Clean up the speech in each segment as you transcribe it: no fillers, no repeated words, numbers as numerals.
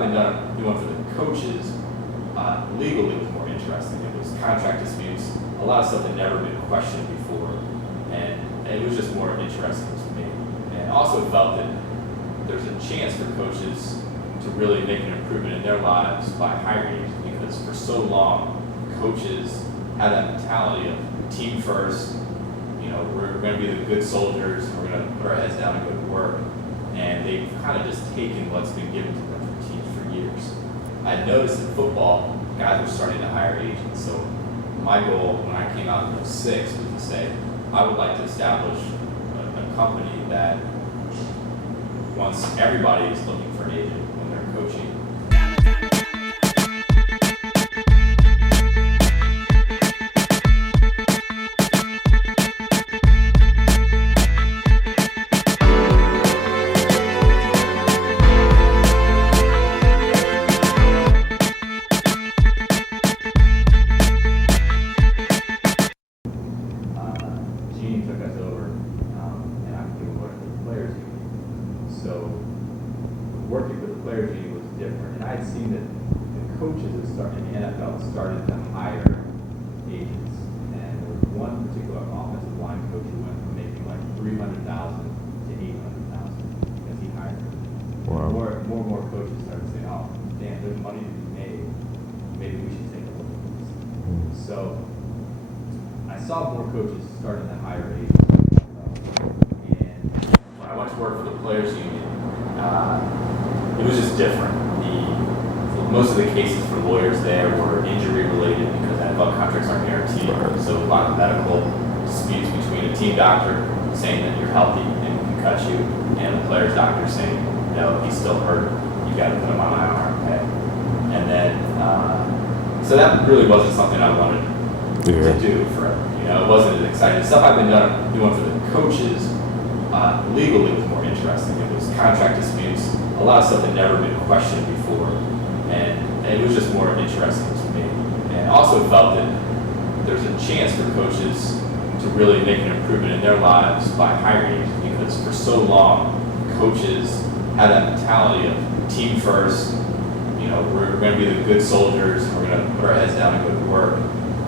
New one for the coaches, legally was more interesting. It was contract disputes, a lot of stuff that never been questioned before, and it was just more interesting to me. And I also felt that there's a chance for coaches to really make an improvement in their lives by hiring agents, because for so long, coaches had that mentality of team first. You know, we're going to be the good soldiers, we're going to put our heads down and go to work. And they've kind of just taken what's been given to them from teams for years. I noticed in football, guys were starting to hire agents. So my goal when I came out in '06 was to say, I would like to establish a company that once everybody is looking for an agent when they're coaching. Took us over, and I'm doing work with the players union. So working with the players union was different, and I'd seen that the coaches in the NFL started to hire agents, and there was one particular offensive line coach who went from making like $300,000 to $800,000 because he hired them. Wow. More coaches started saying, "Oh, damn, there's money to be made. Maybe we should take a look at this." So I saw more coaches starting to hire agents. And when I went to work for the players union, it was just different. Most of the cases for lawyers there were injury related because NFL contracts aren't guaranteed. So a lot of medical disputes between a team doctor saying that you're healthy and can cut you, and the player's doctor saying, no, he's still hurt, you got to put him on IR. Okay? And then, so that really wasn't something I wanted to do forever. You know, it wasn't as exciting. The stuff I've been doing for the coaches, legally was more interesting. It was contract disputes, a lot of stuff that never been questioned before, and it was just more interesting to me. And I also felt that there's a chance for coaches to really make an improvement in their lives by hiring agents, because for so long, coaches had that mentality of team first. You know, we're going to be the good soldiers, we're going to put our heads down and go to work.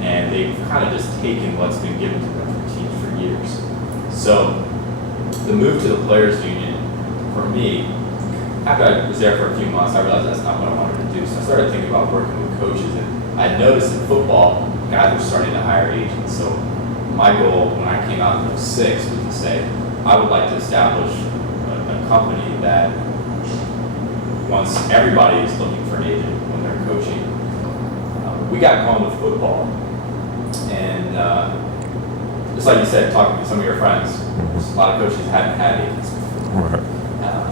And they've kind of just taken what's been given to them from teams for years. So the move to the players union, for me, after I was there for a few months, I realized that's not what I wanted to do. So I started thinking about working with coaches, and I noticed in football, guys were starting to hire agents. So my goal when I came out in '06 was to say, I would like to establish a company that once everybody is looking for an agent when they're coaching. We got going with football. And just like you said, talking to some of your friends, a lot of coaches hadn't had agents before.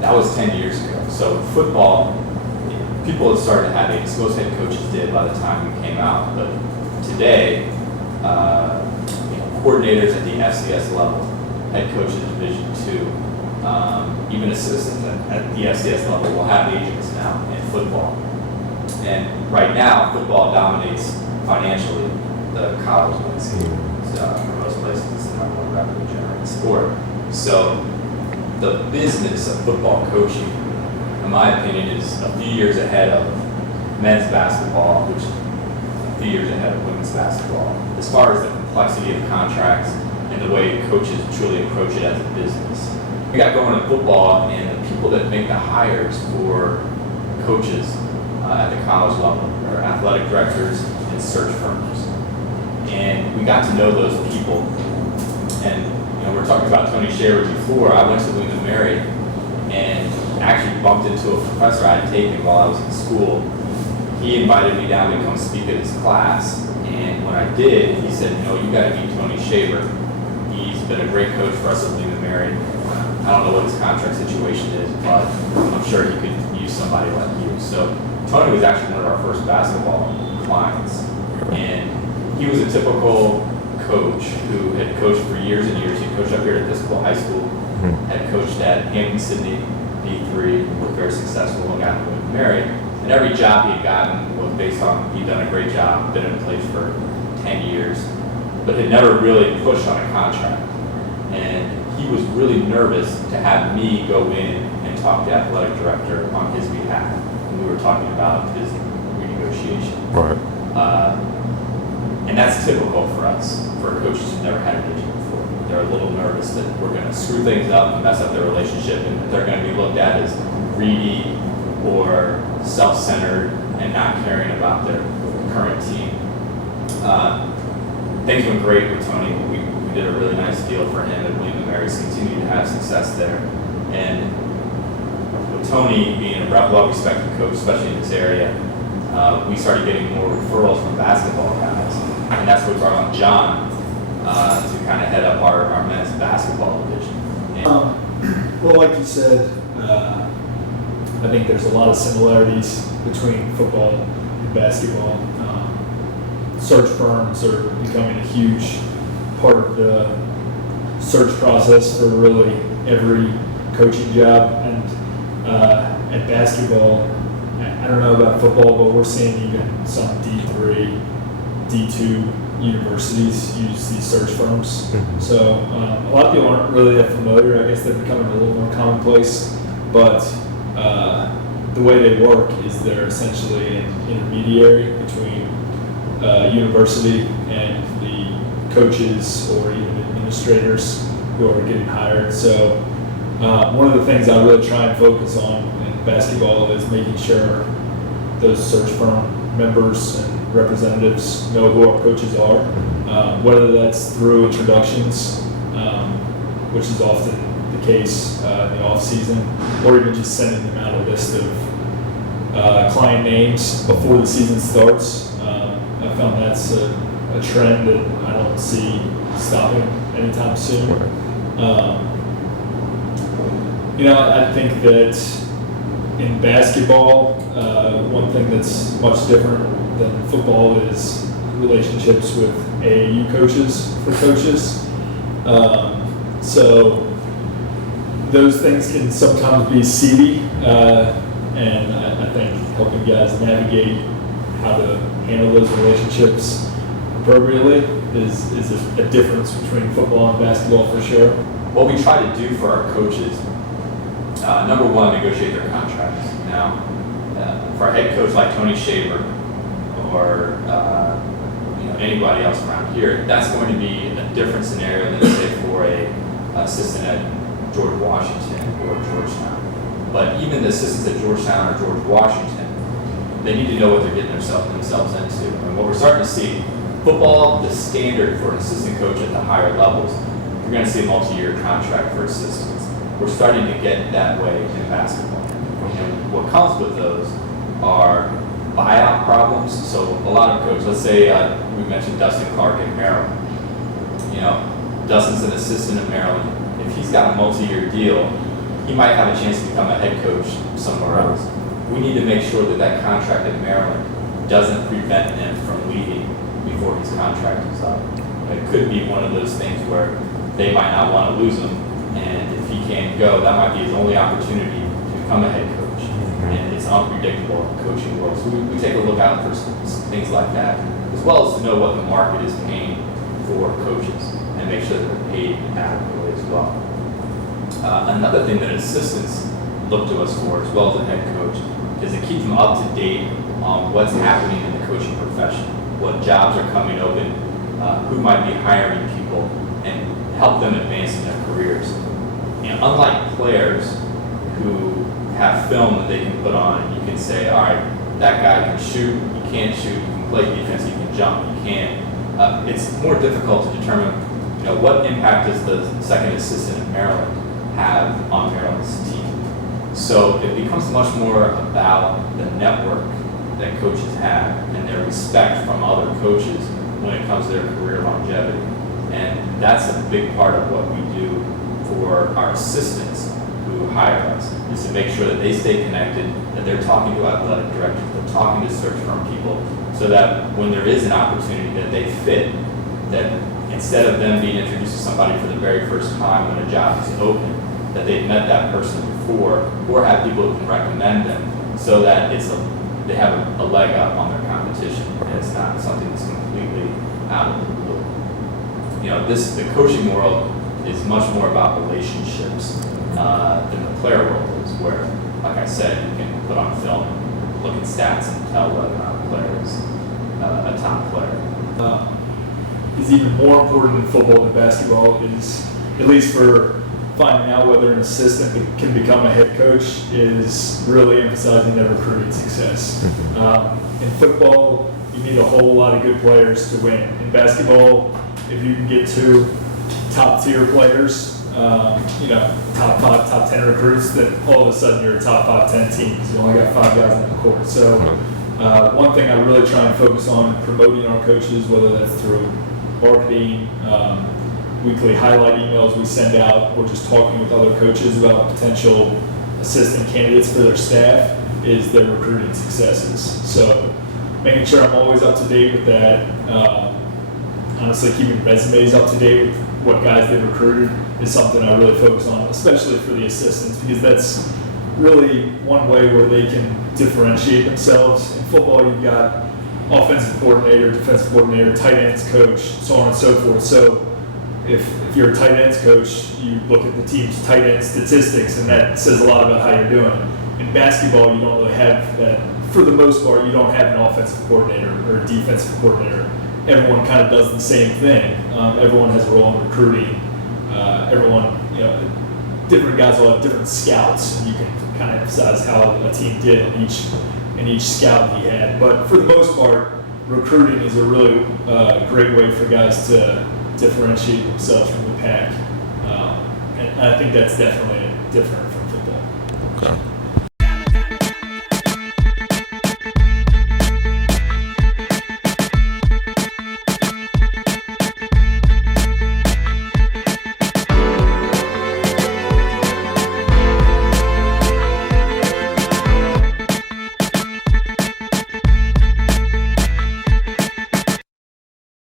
That was 10 years ago. So football, people had started to have agents. Most head coaches did by the time we came out. But today, coordinators at the FCS level, head coaches Division II, even assistants at the FCS level will have agents now in football. And right now, football dominates financially the college landscape. For most places, it's the number one revenue generating sport. So the business of football coaching, in my opinion, is a few years ahead of men's basketball, which is a few years ahead of women's basketball, as far as the complexity of contracts and the way coaches truly approach it as a business. We got going in football, and the people that make the hires for coaches at the college level are athletic directors and search firms. And we got to know those people. And we're talking about Tony Shaver before. I went to William and Mary and actually bumped into a professor I had taken while I was in school. He invited me down to come speak at his class. And when I did, he said, you got to meet Tony Shaver. He's been a great coach for us at William and Mary. I don't know what his contract situation is, but I'm sure he could use somebody like you. So Tony was actually one of our first basketball clients. And he was a typical coach who had coached for years and years. He coached up here at Episcopal High School, had coached at Hampton Sydney D3, was very successful and got to Mary. And every job he had gotten was based on he'd done a great job, been in place for 10 years, but had never really pushed on a contract. And he was really nervous to have me go in and talk to the athletic director on his behalf. And we were were talking about is renegotiation. Right. And that's typical for us, for coaches who've never had an agent before. They're a little nervous that we're going to screw things up and mess up their relationship, and that they're going to be looked at as greedy or self-centered and not caring about their current team. Things went great with Tony. We did a really nice deal for him, and William & Mary's continued to have success there. And with Tony being a well-respected coach, especially in this area, we started getting more referrals from basketball guys, and that's what brought on John to kind of head up our men's basketball division. Well, like you said, I think there's a lot of similarities between football and basketball. Search firms are becoming a huge part of the search process for really every coaching job. And at basketball, I don't know about football, but we're seeing even some D3, D2 universities use these search firms. Mm-hmm. So a lot of people aren't really that familiar. I guess they're becoming a little more commonplace. But the way they work is they're essentially an intermediary between university and the coaches or even administrators who are getting hired. So one of the things I really try and focus on in basketball is making sure those search firm members and representatives know who our coaches are, whether that's through introductions, which is often the case in the off season, or even just sending them out a list of client names before the season starts. I found that's a trend that I don't see stopping anytime soon. I think that in basketball, one thing that's much different than football is relationships with AAU coaches for coaches. So those things can sometimes be seedy, and I think helping guys navigate how to handle those relationships appropriately is a difference between football and basketball for sure. What we try to do for our coaches, number one, negotiate their contracts. Now, for a head coach like Tony Shaver or anybody else around here, that's going to be a different scenario than say for a assistant at George Washington or Georgetown. But even the assistants at Georgetown or George Washington, they need to know what they're getting themselves into. And what we're starting to see, football, the standard for an assistant coach at the higher levels, you're going to see a multi-year contract for assistants. We're starting to get that way in basketball. And what comes with those are buyout problems. So a lot of coaches, let's say we mentioned Dustin Clark in Maryland. Dustin's an assistant in Maryland. If he's got a multi-year deal, he might have a chance to become a head coach somewhere else. We need to make sure that that contract in Maryland doesn't prevent him from leaving before his contract is up. It could be one of those things where they might not want to lose him, and if he can't go, that might be his only opportunity to become a head coach. And it's unpredictable in the coaching world. So we take a look out for things like that, as well as to know what the market is paying for coaches and make sure that they're paid adequately as well. Another thing that assistants look to us for, as well as a head coach, is to keep them up to date on what's happening in the coaching profession, what jobs are coming open, who might be hiring people, and help them advance in their careers. And unlike players who have film that they can put on, and you can say, all right, that guy can shoot, you can't shoot, you can play defense, you can jump, you can't. It's more difficult to determine, what impact does the second assistant in Maryland have on Maryland's team. So it becomes much more about the network that coaches have and their respect from other coaches when it comes to their career longevity. And that's a big part of what we do for our assistants who hire us, is to make sure that they stay connected, that they're talking to athletic directors, they're talking to search firm people, so that when there is an opportunity that they fit, that instead of them being introduced to somebody for the very first time when a job is open, that they've met that person before, or have people who can recommend them, so that they have a leg up on their competition, and it's not something that's completely out of the blue. The coaching world is much more about relationships than the player world is, where, like I said, you can put on film, look at stats and tell whether or not a player is a top player. Is even more important in football than basketball is, at least for finding out whether an assistant can become a head coach, is really emphasizing their recruiting success. In football, you need a whole lot of good players to win. In basketball, if you can get 2 top-tier players, top 5, top 10 recruits, then all of a sudden you're a top 5, 10 team because you only got 5 guys on the court. So one thing I really try and focus on in promoting our coaches, whether that's through marketing, weekly highlight emails we send out, or just talking with other coaches about potential assistant candidates for their staff, is their recruiting successes. So making sure I'm always up to date with that. Honestly, keeping resumes up to date with what guys they've recruited is something I really focus on, especially for the assistants, because that's really one way where they can differentiate themselves. In football, you've got offensive coordinator, defensive coordinator, tight ends coach, so on and so forth. So if you're a tight ends coach, you look at the team's tight end statistics, and that says a lot about how you're doing. In basketball, you don't really have that. For the most part, you don't have an offensive coordinator or a defensive coordinator. Everyone kind of does the same thing. Everyone has a role in recruiting. Everyone, different guys will have different scouts, and you can kind of emphasize how a team did in each scout he had. But for the most part, recruiting is a really great way for guys to differentiate themselves from the pack. And I think that's definitely different from football. Okay.